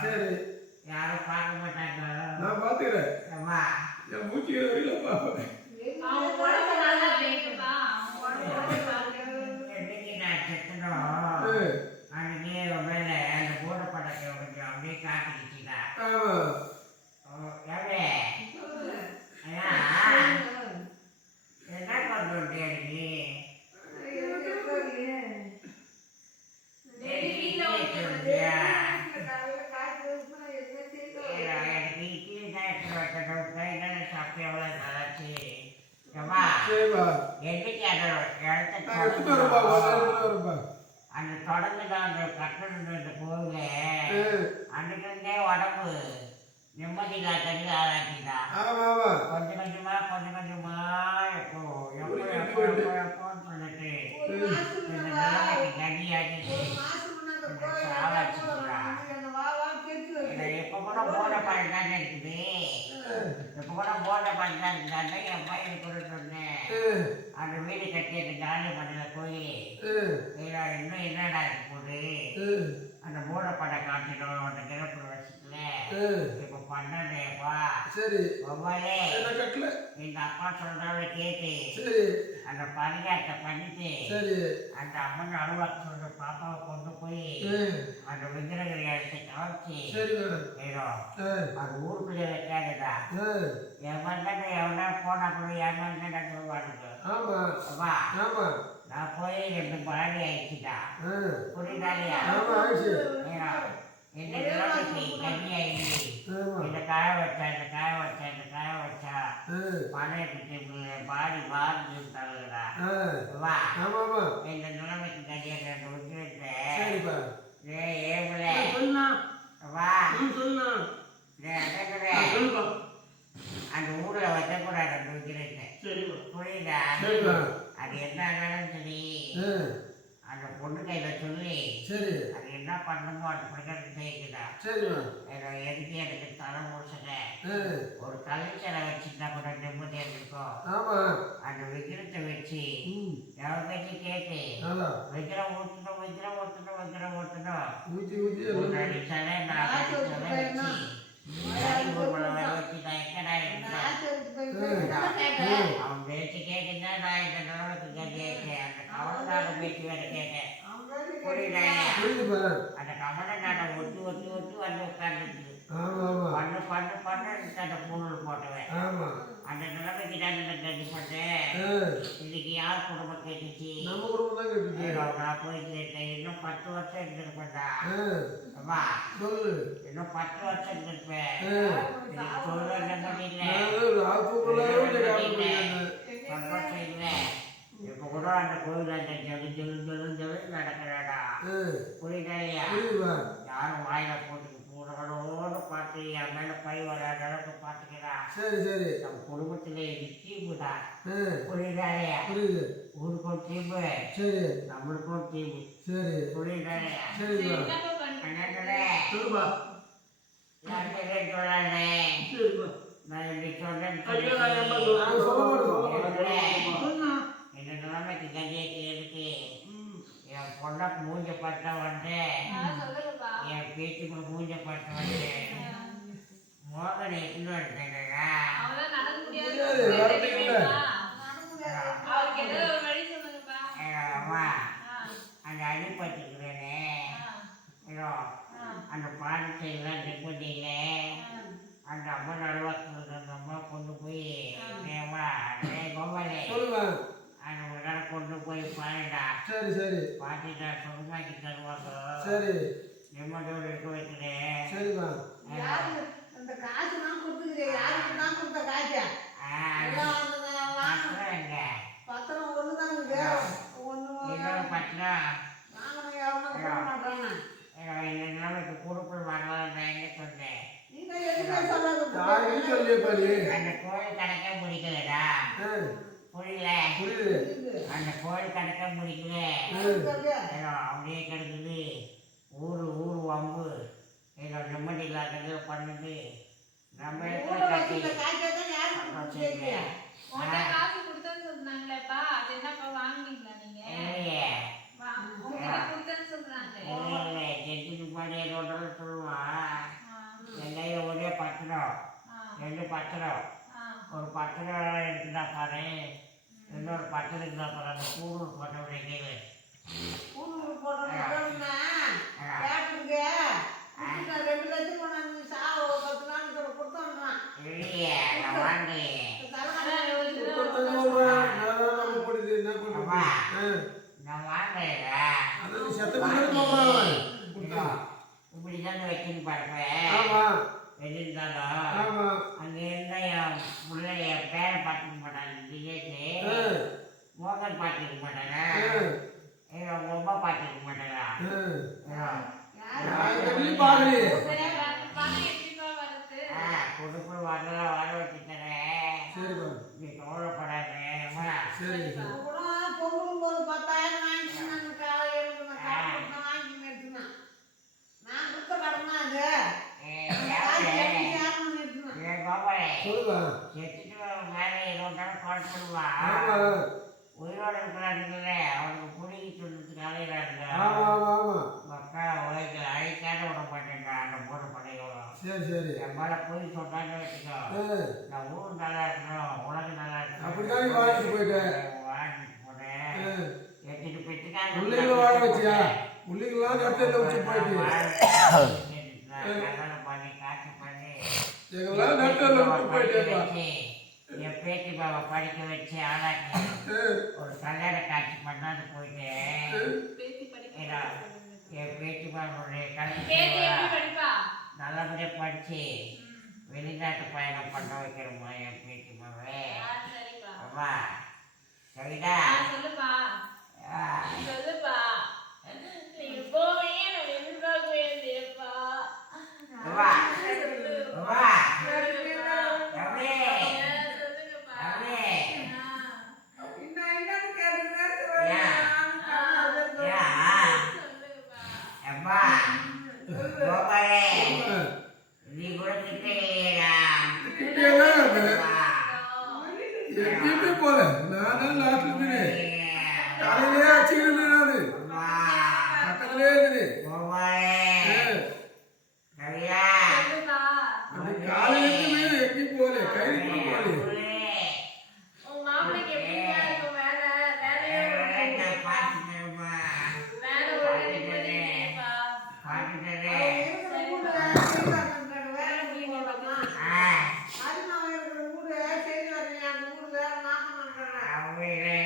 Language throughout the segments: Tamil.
சரி. யாரும் பார்க்க மாட்டாங்க. நான் பார்த்துக்கிறேன். அம்மா. என் மூச்சு வெளியில் பார்ப்பேன். அன்னைக்கு மேல அந்த கூட படத்தை அப்படியே காட்டிக்கிச்சுடா ஆமா யாரு ஐயா என்ன பண்ணுறது நீ டெய்லி வீட்ல வந்து எனக்கு இட்லி தான் எடுத்து வைக்கணும் கையில் சாப்பிட்டு எவ்வளோ நல்லாச்சு ஏம்மா சரிப்பா என்னைக்கு அந்த இடத்த நான் எடுத்துட்டு வரேன்ப்பா ஒரு நாள் எடுத்துட்டு வரேன்ப்பா அந்த தான் அந்த கட்டணம் இந்த கோவில? அன்னைக்கு உடம்பு நிம்மதி ஆமா ஆமா. கொஞ்சம் கொஞ்சமா கொஞ்சம் கொஞ்சமா எப்போ எப்போ எப்போ எப்போ எப்போன்னு சொல்லிட்டு இந்த எப்போ கூட போட பாட்டு தானே இருக்குது. எப்போ கூட போட பாட்டு தான் இருந்தாங்க என் பையன் கூட சொன்னேன் ஆ, அந்த வீடு கட்டியது காலி பண்ணல போய் ஏடா இன்னும் என்னடா ஆ, அந்த மூட படம் காட்டிடும் அந்த ஆ. இப்போ பண்ணதேப்பா. சரி. ஒவ்வொரு கட்டல எங்க அப்பா சொல்றவளை கேட்டு சரி. அந்த பரிகாரத்தை பண்ணிட்டு சரி. அந்த அம்மன் அருவாக்கு சொல்ற பாப்பாவை கொண்டு போய் அந்த சரிம்மா ஏதோ ஆ, அது ஊருக்குள்ளே வைக்காதடா. மண்ணை எவனா போனா கூட மண்ணை சொல்லுவானுங்க. ஆமா. ஆமா. நான் போய் ரெண்டு ஆயிடுச்சுடா. புரியுதாலியா இந்த நிலைமைக்கு கம்மி ஆயிடுச்சு ஆமா. இந்த காய வச்சா இந்த காய வச்சா இந்த காய வச்சா பழைய பாடி பாதி தருகிறா வா. இந்த நிலைமைக்கு கட்டிய உத்திரத்தை சரிப்பா. ஏ சொல்லுண்ணா வா. ம் சொல்லுண்ணா டேய், அடங்குடே. ஆ, சொல்லுப்பா. அந்த ஊர்ல வைக்கக்கூடாது சரிப்பா. புரியுதா? அது என்ன சரி அந்த பொண்ணு கையில சொல்லி அது என்ன பண்ணணுமோ அது பிரகாரம் செய்யுதா சரிம்மா எதுக்கு எனக்கு தலை முடிச்சுங்க ஆ, ஒரு கலைச்சலை வச்சுட்டா கூட நிம்மதியா இருக்கும் ஆமா. அந்த விக்கிரத்தை வச்சு எவ்வளோ கேட்டு விக்கிரம் ஊற்றணும் விக்கிரம் ஊற்றணும் விக்கிரம் ஊற்றணும் சிலை அவன் பேச்சு கேட்குன்னா நான் இந்த நிலவுக்கு கேட்டேன். அந்த கவலைக்கார பேச்சு வேற கேட்டேன். புரியுதுப்பா அந்த கவலை நான் ஒட்டி ஒட்டி ஒட்டி வந்து உட்காந்துருக்கு ஆமா ஆமா. பண்ணு பண்ணு பண்ணு அந்த பூணூல் போட்டவன். ஆமா. அந்த நிலைமைக்கு தான் நான் கண்டிப்பட்டேன் ஆ, இன்னைக்கு யார் குடும்பம் கேட்டுச்சு? நம்ம குடும்பம் தான் கேட்டுச்சு. ஏதோ நான் போய் கேட்டேன். இன்னும் பத்து வருஷம் இருந்திருப்பேன்டா. ஆ, அம்மா. சொல்லு. இன்னும் பத்து வருஷம் இருந்திருப்பேன். சொல்ல சந்தோஷம் இல்லை. இப்போ கூட அந்த கோயில் அந்த ஜெலு ஜெலு ஜெலு ஜெலு நடக்கிறாடா. ஆ, புரியுதா இல்லையா? புரியுதுப்பா யாரும் வாயில போட்டு பூரகளோடு பார்த்து என் மேல பை வராத அளவுக்கு பார்த்துக்கிறா சரி சரி. நம்ம குடும்பத்திலே புரியுதா ஊருக்கும் சரி. நம்மளுக்கும் சரி. சொல்லுப்பா. நான் சொல்ல மாட்டேன், சொல்ல மாட்டேன். சொல்லுண்ணா. இந்த நிலைமைக்கு கதியத்தை இருக்கு ம், என் பொண்ணை மூஞ்ச பார்த்தா வந்து என் பேச்சுக்கு மூஞ்ச பார்த்த வந்து மோகன் எத்தனை எடுத்தேங்கடா அவளால நடக்க முடியாது முடியாது, வரதுக்கு இல்ல. அவருக்கு ஏதோ ஒரு வழி சொல்லுங்கப்பா அம்மா ஆ, அந்த அடிப்பட்டுக்கிறேனே ஆ, ஏதோ ஆ, அந்த பாடத்தையெல்லாம் நிம்மதியில ஆ. அந்த அம்மா நடுவாக்கு அந்த அம்மா கொண்டு போய் நேவா நே கோபாலே சொல்லுங்க அந்த உடனே கொண்டு போய் பாருடா சரி சரி பாட்டிட்டா சுகமாக்கி தருவாங்க சரி. நிம்மதியோடு இருக்க வைக்கிறேன் யாரு அந்த காசு நான் கொடுத்துக்கிறேன் யாருக்கு நான் கொடுத்த காசா? பத்திரம் ஒன்று தான் இருக்கு ஒன்று பத்திரம். வாங்கின எவனும் கொடுக்க மாட்டானா வாங்கலாம் நான் என்ன சொன்னேன்? நீங்க எதுவுமே சொல்லாத. யாருக்கும் சொல்லியப்பா நீ அந்த கோயில் கணக்கே முடிக்கலடா ஆ, புரியல புரியுது அந்த கோயில் கணக்கே முடிக்கல சொல்லு ஏதோ அப்படியே கிடக்குது ஊரு ஊர் வம்பு ஏதோ நிம்மதி இல்லாதது பண்ணுது நம்ம இடத்துல ஊரை கட்டி வச்சுருந்த காசை தான் யாருக்கு கொடுத்துருக்கீங்க உன்கிட்ட காசு கொடுத்தேன்னு சொன்னாங்களேப்பா அது என்னப்பா வாங்குனீங்களா நீங்க இல்லையே வா- உங்ககிட்ட கொடுத்தேன்னு சொல்றாங்களே இல்லையே பண்ணி ஒன்று சொல்லுவான் ஆ, என் கையில் ஒரே பத்திரம் ஆ, ரெண்டு பத்திரம். ஒரு பத்திரம் இருக்குதா பாரு. இன்னொரு பத்திரம் இருக்குதா பாரு. அந்த கூடூர் போட்டவருடைய கையில் ஊருக்கு போட்டோம்னா ரெண்டு லட்சம் கொண்டாந்து சாவு பத்து நாளைக்கு ஒரு கொடுத்தோம்றான் இல்லையே நான் வாங்கி அதான் ஒரு கொடுத்தது தடவை சொல்றேன். நான் தான் நம்ம போடுது, என்ன பண்றது? அம்மா. ஆ. நான் வாங்கல அது நீ செத்த பின்னாடி போடுறான் அவன். கொடுத்தது. இப்படி தானே வச்சுன்னு பார்ப்பேன் ஆமா வச்சிருந்தாலும் ஆமா அங்கே இருந்த என் பிள்ளை என் பேரை பார்த்துக்க மாட்டாங்க ஆ, திடீர்னு மோகன் பார்த்துக்க மாட்டாங்க ஆ, எங்க உங்க அம்மா பார்த்துக்க மாட்டாங்க ஆ. ஆ. நான் எப்படி பாக்குறீ சரியா பாத்து- பணம் எப்படிப்பா வருது? ஆ, கொடுப்பு வரலாம் வர வச்சு தரேன் சரிப்பா நீ கவலைப்படாத அம்மா. சரி கூட பொங்கலும் போது பத்தாயிரம் வாங்கிட்டு காலை எழுந்து நான் கொடுத்த தான் அது. யாரு? எப்படி சேரணும்னு எடுத்துனேன் ஏய், பாப்பாயே, சொல்லுப்பா செத்துட்டு மேலே இருபதாயிரம் கால் பண்ணுவா ஆமா உயிரோட இருக்கிறாருங்களே அவனுக்கு பிடிக்கி சொல்றதுக்கு அலையிறாருங்க ஆமா ஆமா ஆமா மக்கா உலகில் அழைக்காத விட மாட்டேன்டா அந்த மூணு படைகளும் சரி சரி. என் மேல போய் சொன்னாங்க வச்சுக்கோ. நான் ஊர் நல்லா இருக்கணும் உலகம் நல்லா இருக்கணும். அப்படிதான் நீ வாழ்ந்துட்டு போயிட்ட. வாழ்ந்துட்டு போனேன். ஆ. எட்டுட்டு பெற்றுக்காங்க பிள்ளைங்களை வாழ வச்சியா? பிள்ளைங்களாம் நடுத்தல வச்சு போயிட்டு. கல்யாணம் பண்ணி காசு பண்ணி. எங்கெல்லாம் விட்டு என் பேத்தி பாவை படிக்க வச்சு ஆளாக்கி ஒரு கல்யாண காட்சி பண்ணாது போயிட்டேன். என் பேத்தி எப்படி கல்வி படிச்சு ம். வெளிநாட்டு பயணம் பண்ண வைக்கிறோமா என் சரிப்பா. அம்மா சரிடா. சொல்லுப்பா. சொல்லுப்பா. நீங்க போவீங்க நான் எதிர்பார்க்கவே இல்லையேப்பா அம்மா சொல்லு. அம்மா தம்பி போல. நானும் லாஸ்ட்ல காலையிலே அடிச்சுக்கிட்டு நானு. பக்கத்திலே இருந்தேன் கோபாலே ஆ. கவியா சொல்லுப்பா அது காலையில இருந்து எங்கேயும் போல கைது போல உன் மாப்பிள்ளைக்கு எப்படிங்க இருக்கும் வேலை வேலையே ஒழுங்கா பார்த்துக்கிறேம்மா வேலை ஒழுங்கா நிம்மதி இல்லையேப்பா பார்த்துக்கிறேன் இருக்கிற வீடு செய்வாங்கன்றாங்க, வேலை முடியலம்மா. ஆ அதுமாவை இருக்கிற வீடு செய்வாங்க, அந்த வீடு வேலை மாத்தணுன்றாங்க. அவங்களே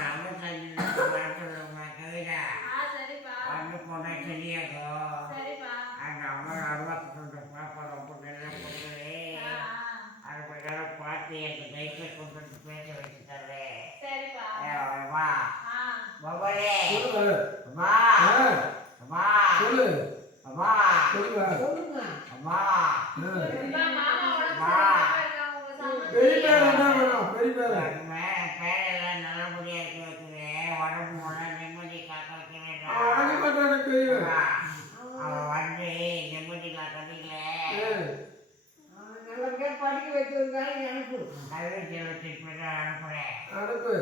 நம்ம சந்தில பார்த்துருமா கவிதா ஆ சரிப்பா வந்து போனால் சரியாகும் சரிப்பா அந்த அம்மா அருவாக்கு கொண்டு பாப்பா ரொம்ப நல்லா கொடுக்குறே ஆ, ஆ. அது பிரகாரம் பார்த்து எனக்கு கைக்கில் கொண்டு வந்து பேச வச்சு தர்றேன் சரிப்பா வா ஆ பாபாலே சொல்லுங்க வா ஆ, வா சொல்லு வா சொல்லுங்க சொல்லுங்க. வா ஆ. அப்பா, மாமா உடம்பு வா. சரியில்லாம இருக்காங்க. உங்க பெரிய பேர் என்ன வேணும் பெரிய பேர். படிக்க வச்சிருக்காரு எனக்கு செல்வத்தின் பிறகு அனுப்புறேன். அனுப்பு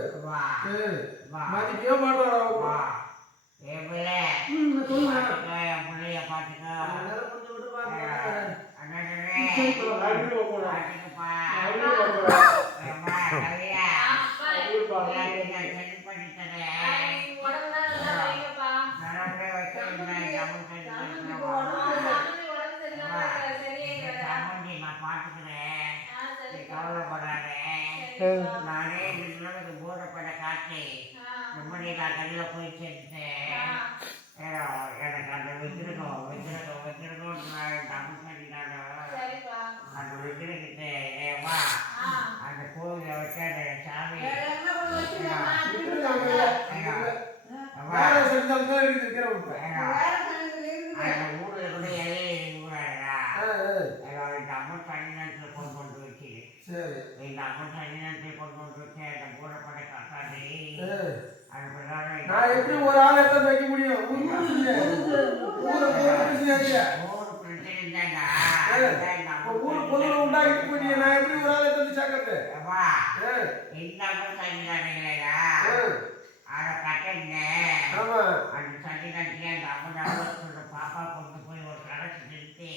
மதிக்கவே மாட்டாரா வா. என் பிள்ளை. என் பிள்ளைய பார்த்துக்கோ அதனால கொஞ்சம் விட்டு பாருங்க. அண்ணே பார்த்துக்கப்பா அம்மா கவியா அப்பா, எல்லாத்தையும் நான் சரி பண்ணி ஆ, தரேன் நீங்க உடம்புலாம் நல்லா வைங்கப்பா. நல்லபடியாக வச்சிருந்தேன் தமிழ் தமிழுக்கு தெரிஞ்சுக்கிறேன் ஆ, சாமி உடம்பு சரியில்லாம இருக்காரு. சரியாயிட்டாரா? சம்மந்தி நான் பார்த்துக்கிறேன் ஆ, நீ சரிப்பா. கவலைப்படாதே சரிப்பா. நானே ரெண்டு நாளுக்கு போதப்பட காட்டி ஆ, நிம்மதி நான் கல்லில் போய் சேர்த்துட்டேன் ஆ. ஏன்னா, எனக்கு அந்த வச்சிருக்கோம் வச்சிருக்கோம் வச்சிருக்கோம் தமிழ். அந்த வச்சிருக்கிட்டு ஏவா அந்த கோவிலை வச்சு அந்த சாமி பண்ண. அந்த ஊர்ல கூட கொண்டு வந்து வச்சு. சரி. இந்த அம்மன் தனிநேரத்தில் கொண்டு வந்து வச்சு அந்த. அது பிரகாரம் நான் எப்படி ஒரு ஆள் எடுத்து வைக்க முடியும்? ஊரு பொதுவில் உண்டாக்கிட்டு போனீங்க நான் எப்படி ஒரு ஆள் எடுத்து சேர்க்கறது பாப்பா கொண்டு போய் ஒரு கடைக்கு நிறுத்தி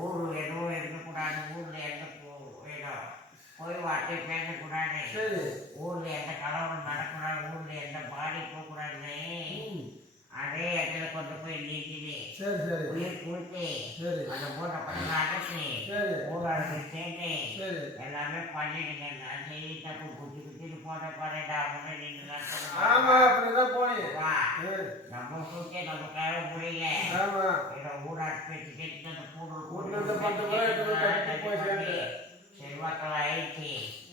ஊரு எதுவும் இருக்கக்கூடாது ஊர்ல எந்த போய் வாட்டி பேசக்கூடாது ஊர்ல எந்த கலவரம் நடக்கூடாது ஊர்ல எந்த பாடி போகக்கூடாதுன்னு. அதே இடத்துல கொண்டு போய் நீக்கிடு உயிர் கொடுத்து அந்த மூட்டை பக்கம் அடைச்சி ஊராளுக்கு சேர்ந்து எல்லாமே பண்ணிடுங்க. செய்தி தப்பு குட்டி குட்டிட்டு போட போறேடா நீங்க நம்ம சுத்தி நமக்காக முடியல இதை ஊராட்சி பேச்சு கேட்டு அந்த கூடு கூட்டு Terima kasih.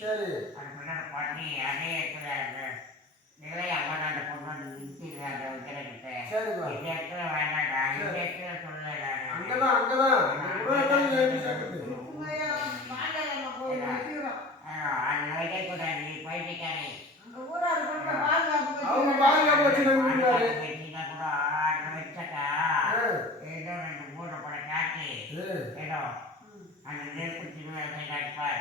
சரி. பண்ணி அதே இருக்கிற நிலை அம்மனாண்ட கொண்டு வந்து நிறுத்திடுறாங்க வைக்கிறேன் சரிப்பா இந்த இடத்துல வேண்டாம் இந்த இடத்துல சொல்லலாம் அங்கதான் அங்கதான் படம் அந்த நெருப்பு கிடைப்பார்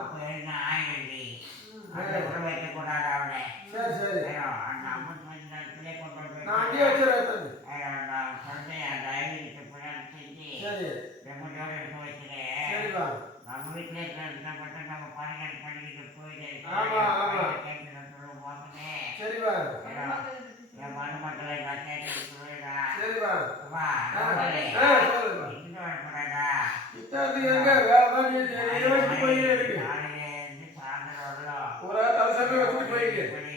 அப்போ என்ன ஆயிரத்தி அந்த கூட வைக்க கூடாது அவனை சரி சரி. அந்த ஒரு தலசக்கரை வச்சுட்டு போயிருக்கு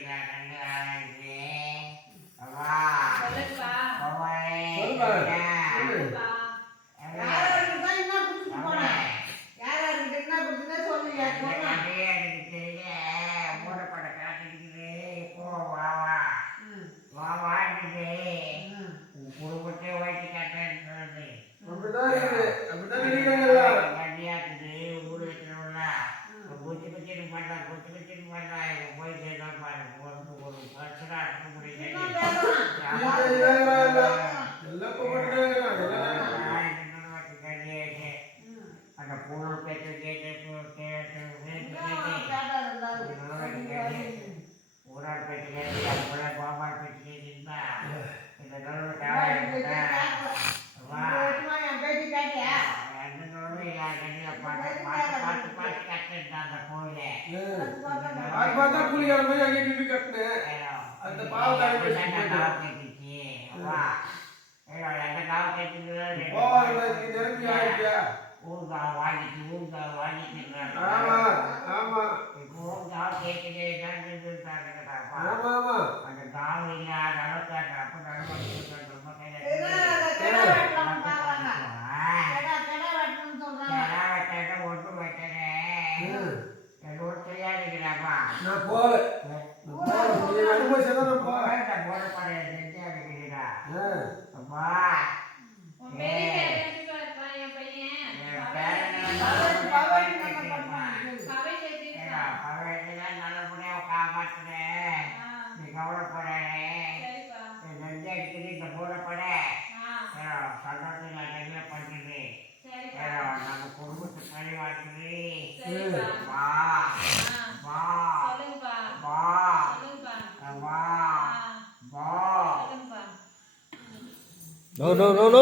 அது பார்த்தா கூலிக்கார மாதிரி அங்கே நின்று கட்டினேன் அந்த பாவத்தை ஓ அடிக்கடி இந்த போட. பட சந்தோஷம் நான் என்ன பண்ணுறது நம்ம குடும்பத்து பழி வாழ்க்கை வா. வா. வா. வா. No, no, no, no.